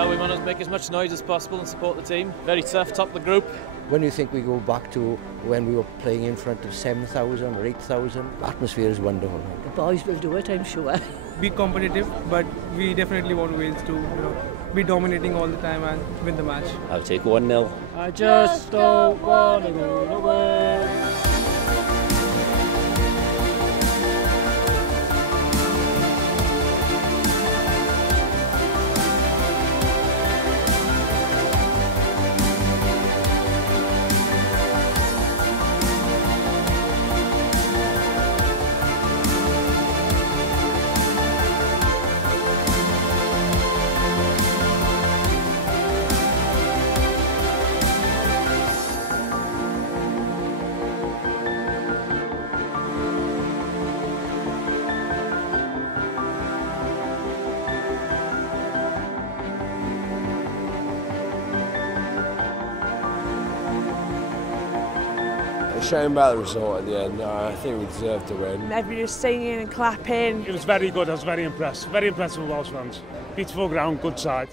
Well, we want to make as much noise as possible and support the team. Very tough, top of the group. When you think we go back to when we were playing in front of 7,000 or 8,000, the atmosphere is wonderful. The boys will do it, I'm sure. Be competitive, but we definitely want Wales to be dominating all the time and win the match. I'll take 1-0. I just don't want to go away. Shame about the result at the end. I think we deserved to win. Everybody was singing and clapping. It was very good. I was very impressed. Very impressed with Welsh fans. Beautiful ground, good side.